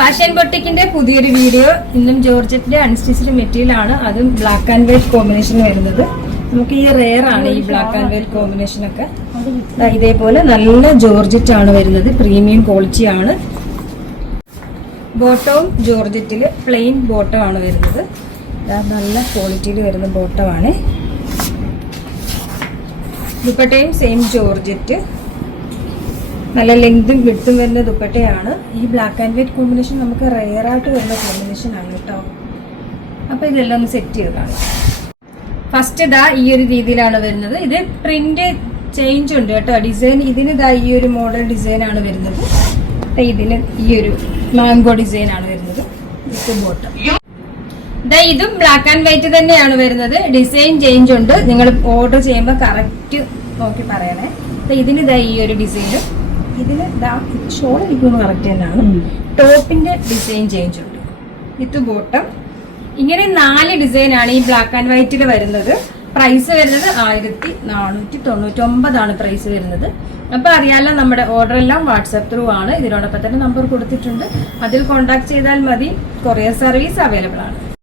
Fashion ബൊട്ടിക്കിന്റെ പുതിയൊരു video. ഇന്നും ജോർജറ്റിന്റെ unstitched material ആണ്, അതും ബ്ലാക്ക് ആൻഡ് വൈറ്റ് കോമ്പിനേഷൻ വരുന്നത്. നമുക്ക് ഈ റെയർ ആണ് ഈ ബ്ലാക്ക് ആൻഡ് വൈറ്റ് കോമ്പിനേഷൻ ഒക്കെ. ഇതേപോലെ നല്ല ജോർജറ്റ് ആണ് വരുന്നത്, പ്രീമിയം ക്വാളിറ്റി ആണ്. ബോട്ടവും ജോർജറ്റില് പ്ലെയിൻ ബോട്ടം ആണ് വരുന്നത്. നല്ല ക്വാളിറ്റിയിൽ വരുന്ന ബോട്ടമാണ്. ദുപ്പട്ടയും സെയിം ജോർജറ്റ്, നല്ല ലെങ്തും വിഡ്ത്തും വരുന്ന ദുപ്പട്ടയാണ്. ഈ ബ്ലാക്ക് ആൻഡ് വൈറ്റ് കോമ്പിനേഷൻ നമുക്ക് റെയർ ആയിട്ട് വരുന്ന കോമ്പിനേഷൻ ആണ് കേട്ടോ. അപ്പൊ ഇതെല്ലാം ഒന്ന് സെറ്റ് ചെയ്തതാണ്. ഫസ്റ്റ് ഇതാ ഈ ഒരു രീതിയിലാണ് വരുന്നത്. ഇത് പ്രിന്റ് ചേഞ്ച് ഉണ്ട് കേട്ടോ. ഡിസൈൻ ഇതിന് ഇതാ ഈ ഒരു മോഡൽ ഡിസൈൻ ആണ് വരുന്നത്. ഇതിന് ഈ ഒരു മാംഗോ ഡിസൈൻ ആണ് വരുന്നത്. ബോട്ടം ഇതും ബ്ലാക്ക് ആൻഡ് വൈറ്റ് തന്നെയാണ് വരുന്നത്. ഡിസൈൻ ചേഞ്ച് ഉണ്ട്. നിങ്ങൾ ഓർഡർ ചെയ്യുമ്പോൾ കറക്റ്റ് നോക്കി പറയണേ. ഇതിന് ഇതാ ഈ ഒരു ഡിസൈനും, ഇതിന് ഷോൾ ഇരിക്കുന്നത് കറക്റ്റ് തന്നെയാണ്. ടോപ്പിന്റെ ഡിസൈൻ ചേഞ്ച് ഉണ്ട്. ഇത് ബോട്ടം. ഇങ്ങനെ 4 ഡിസൈൻ ആണ് ഈ ബ്ലാക്ക് ആൻഡ് വൈറ്റിൽ വരുന്നത്. പ്രൈസ് വരുന്നത് 1499 ആണ് പ്രൈസ് വരുന്നത്. അപ്പൊ അറിയാലോ, നമ്മുടെ ഓർഡർ എല്ലാം വാട്സ്ആപ്പ് ത്രൂ ആണ്. ഇതിനോടൊപ്പം തന്നെ നമ്പർ കൊടുത്തിട്ടുണ്ട്, അതിൽ കോൺടാക്ട് ചെയ്താൽ മതി. കൊറിയർ സർവീസ് അവൈലബിൾ ആണ്.